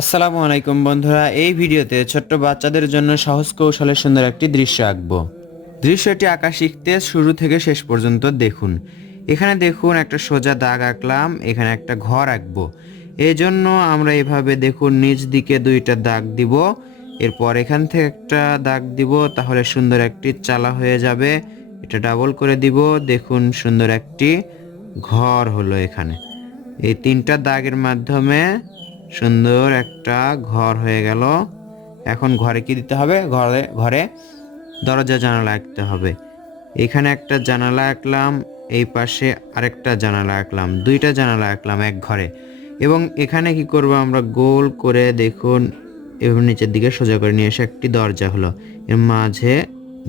আসসালামু আলাইকুম বন্ধুরা, এই ভিডিওতে ছোট্ট বাচ্চাদের জন্য সহজ কৌশলে সুন্দর একটি দৃশ্য আঁকবো। দৃশ্যটি আঁকা শিখতে শুরু থেকে শেষ পর্যন্ত দেখুন। এখানে দেখুন একটা সোজা দাগ আঁকলাম, এখানে একটা ঘর আঁকবো। এই জন্য আমরা এভাবে দেখুন নিচ দিকে দুইটা দাগ দিব, এরপর এখান থেকে একটা দাগ দিব, তাহলে সুন্দর একটি চালা হয়ে যাবে। এটা ডাবল করে দিব, দেখুন সুন্দর একটি ঘর হলো। এখানে এই তিনটা দাগের মাধ্যমে সুন্দর একটা ঘর হয়ে গেল। এখন ঘরে কি দিতে হবে? ঘরে ঘরে দরজা জানালা আঁকতে হবে। এখানে একটা জানালা আঁকলাম, এই পাশে আরেকটা জানালা আঁকলাম, দুইটা জানালা আঁকলাম এক ঘরে। এবং এখানে কি করব, আমরা গোল করে দেখুন এভাবে নিচের দিকে সোজা করে নিয়ে এসে একটি দরজা হলো, এর মাঝে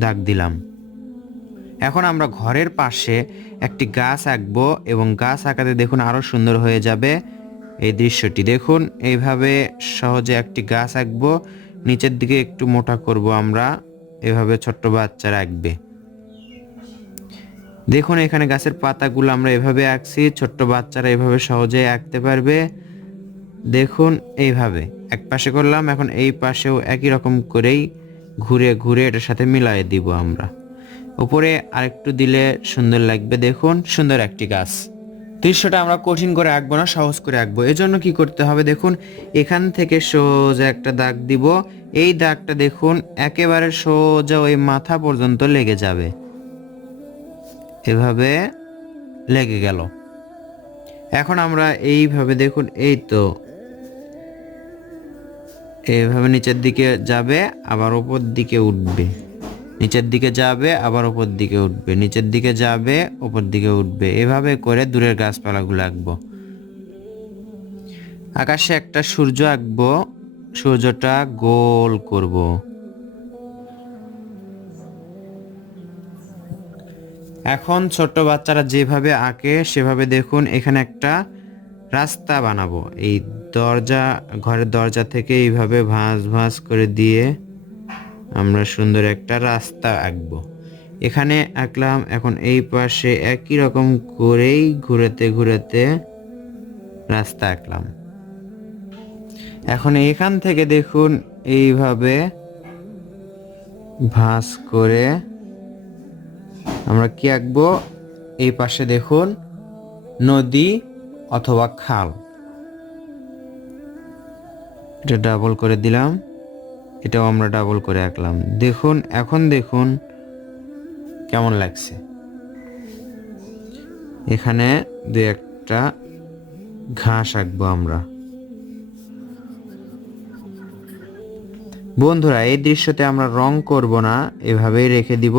দাগ দিলাম। এখন আমরা ঘরের পাশে একটি গাছ আঁকবো এবং গাছ আঁকাতে দেখুন আরো সুন্দর হয়ে যাবে এই দৃশ্যটি। দেখুন এইভাবে সহজে একটি গাছ আঁকবো, নিচের দিকে একটু মোটা করব আমরা, এভাবে ছোট্ট বাচ্চারা আঁকবে। দেখুন এখানে গাছের পাতাগুলো আমরা এভাবে আঁকছি, ছোট্ট বাচ্চারা এভাবে সহজেই আঁকতে পারবে। দেখুন এইভাবে এক পাশে করলাম, এখন এই পাশেও একই রকম করেই ঘুরে ঘুরে এটার সাথে মিলাই দিব আমরা। উপরে আরেকটু দিলে সুন্দর লাগবে। দেখুন সুন্দর একটি গাছ। দৃশ্যটা আমরা কঠিন করে আঁকবো না, সহজ করে আঁকবো। এজন্য কি করতে হবে দেখুন, এখান থেকে সোজা একটা দাগ দিব, এই দাগটা দেখুন একেবারে সোজা ওই মাথা পর্যন্ত লেগে যাবে, এভাবে লেগে গেল। এখন আমরা এইভাবে দেখুন, এই তো এইভাবে নিচের দিকে যাবে আবার উপর দিকে উঠবে, নিচের দিকে যাবে আবার উপর দিকে উঠবে, নিচের দিকে যাবে উপর দিকে উঠবে, এভাবে করে দূরের গাছপালাগুলো আঁকবো। আকাশে একটা সূর্য আঁকবো, সূর্যটা গোল করব। এখন ছোট্ট বাচ্চারা যেভাবে আঁকে সেভাবে দেখুন এখানে একটা রাস্তা বানাবো। এই দরজা, ঘরের দরজা থেকে এইভাবে ভাঁজ ভাঁজ করে দিয়ে আমরা সুন্দর একটা রাস্তা আঁকবো। এখানে আঁকলাম, এখন এই পাশে একই রকম করেই ঘুরাতে ঘুরাতে রাস্তা আঁকলাম। এখন এখান থেকে দেখুন এইভাবে ভাঁজ করে আমরা কি আঁকবো, এই পাশে দেখুন নদী অথবা খাল, এটা ডাবল করে দিলাম, এটাও আমরা ডাবল করে আঁকলাম। দেখুন এখন দেখুন কেমন লাগছে। এখানে দুই একটা ঘাস আঁকবো আমরা। বন্ধুরা এই দৃশ্যতে আমরা রং করব না, এভাবেই রেখে দিব,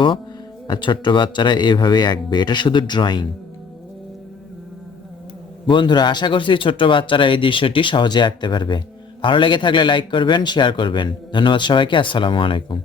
আর ছোট্ট বাচ্চারা এভাবেই আঁকবে। এটা শুধু ড্রয়িং। বন্ধুরা আশা করছি ছোট্ট বাচ্চারা এই দৃশ্যটি সহজে আঁকতে পারবে। ভালো লেগে থাকলে লাইক করবেন, শেয়ার করবেন। ধন্যবাদ সবাইকে। আসসালামু আলাইকুম।